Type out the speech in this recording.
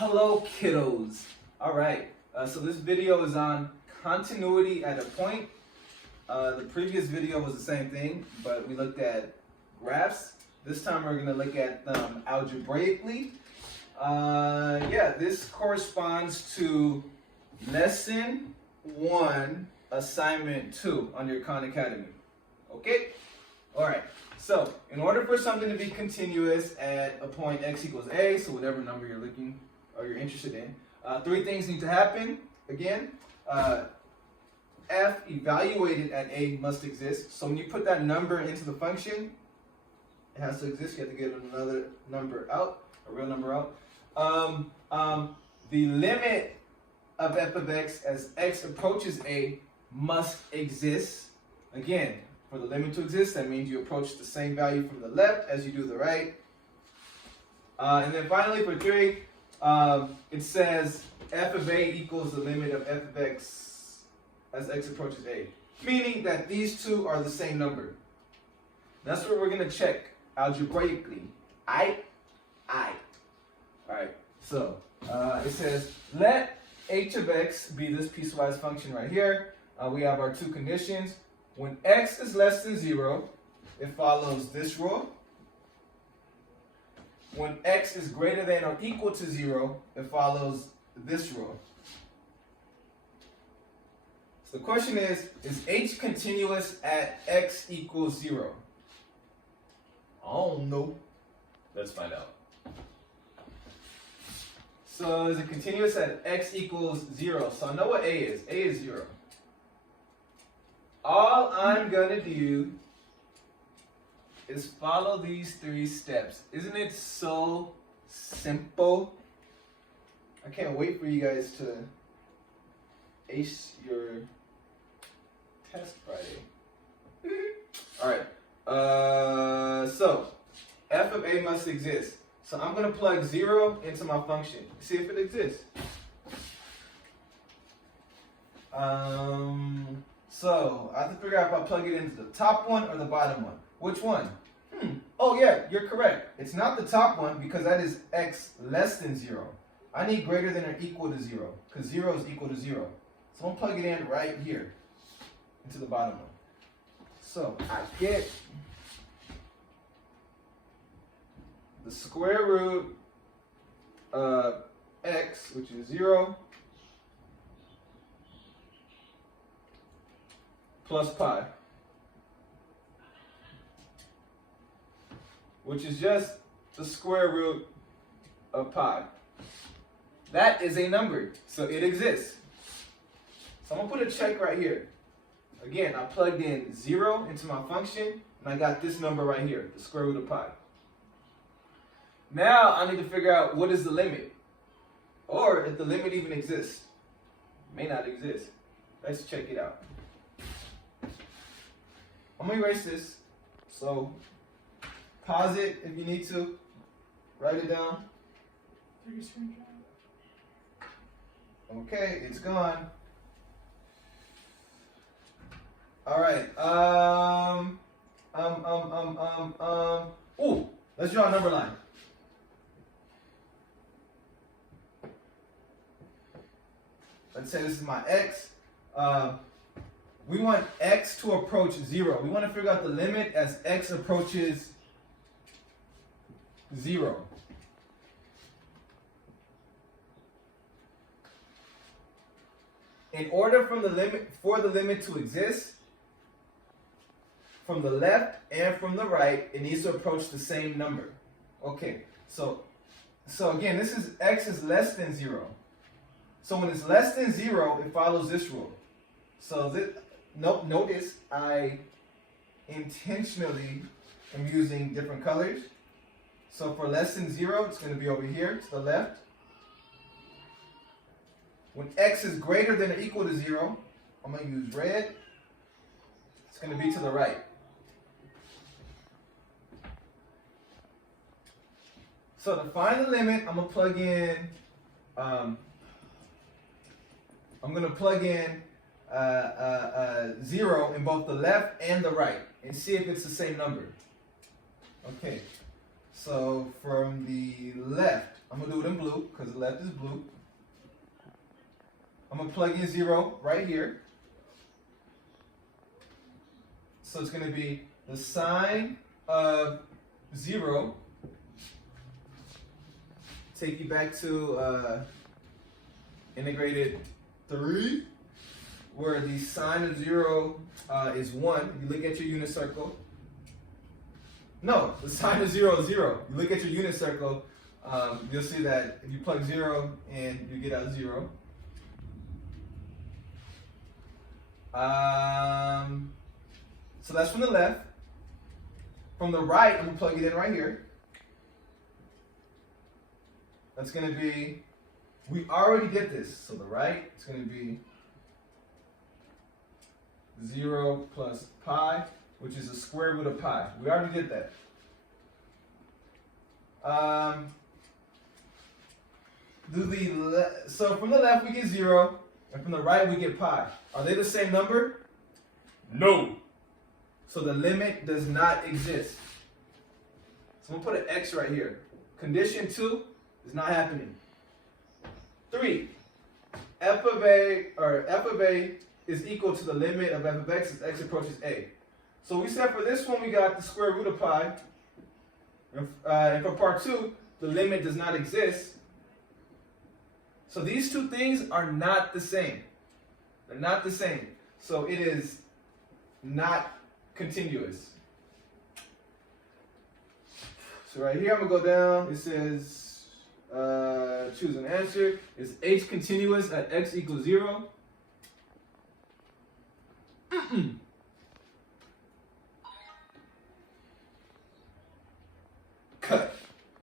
Hello kiddos. Alright, so this video is on continuity at a point. The previous video was the same thing, but we looked at graphs. This time we're going to look at them algebraically. This corresponds to lesson 1, assignment 2 on your Khan Academy. Okay? Alright, so in order for something to be continuous at a point x equals a, so whatever number you're looking or you're interested in, three things need to happen. Again, f evaluated at a must exist. So when you put that number into the function, it has to exist. You have to get another number out, a real number out. The limit of f of x as x approaches a must exist. Again, for the limit to exist, that means you approach the same value from the left as you do the right. And then finally for 3, it says f of a equals the limit of f of x as x approaches a. Meaning that these two are the same number. That's what we're going to check algebraically. Alright, so it says let h of x be this piecewise function right here. We have our two conditions. When x is less than 0, it follows this rule. When x is greater than or equal to 0, it follows this rule. So the question is h continuous at x equals 0? I don't know. Let's find out. So is it continuous at x equals 0? So I know what a is. A is 0. All I'm going to do is follow these 3 steps. Isn't it so simple? I can't wait for you guys to ace your test Friday. Alright, so f of a must exist. So I'm going to plug 0 into my function. See if it exists. So I have to figure out if I plug it into the top one or the bottom one. Which one? Oh yeah, you're correct. It's not the top one because that is x less than 0. I need greater than or equal to 0 because 0 is equal to 0. So I'm going to plug it in right here into the bottom one. So I get the square root of x, which is 0, plus pi, which is just the square root of pi. That is a number, so it exists. So I'm going to put a check right here. Again, I plugged in 0 into my function, and I got this number right here, the square root of pi. Now I need to figure out what is the limit, or if the limit even exists. It may not exist. Let's check it out. I'm going to erase this, so pause it if you need to, write it down. Okay, it's gone. Alright, let's draw a number line. Let's say this is my x. We want x to approach 0. We want to figure out the limit as x approaches 0. In order for the limit to exist, from the left and from the right, it needs to approach the same number. Okay, so again, this is x is less than 0. So when it's less than 0, it follows this rule. So notice I intentionally am using different colors. So for less than 0, it's going to be over here to the left. When x is greater than or equal to 0, I'm going to use red. It's going to be to the right. So to find the limit, I'm going to plug in 0 in both the left and the right and see if it's the same number. Okay, so from the left, I'm going to do it in blue because the left is blue. I'm going to plug in 0 right here. So it's going to be the sine of 0. Take you back to integrated 3, where the sine of 0 is 1. If you look at your unit circle. No, the sine of 0 is 0. You look at your unit circle, you'll see that if you plug 0 in, you get out 0. So that's from the left. From the right, I'm going to plug it in right here. That's going to be, we already did this. So the right, it's going to be 0 plus pi, which is the square root of pi. We already did that. So from the left we get 0, and from the right we get pi. Are they the same number? No. So the limit does not exist. So I'm going to put an X right here. Condition 2 is not happening. 3. F of A is equal to the limit of f of x as x approaches a. So we said for this one we got the square root of pi. And for part 2, the limit does not exist. So these two things are not the same. They're not the same. So it is not continuous. So right here I'm going to go down. It says choose an answer. Is h continuous at x equals 0? Cut.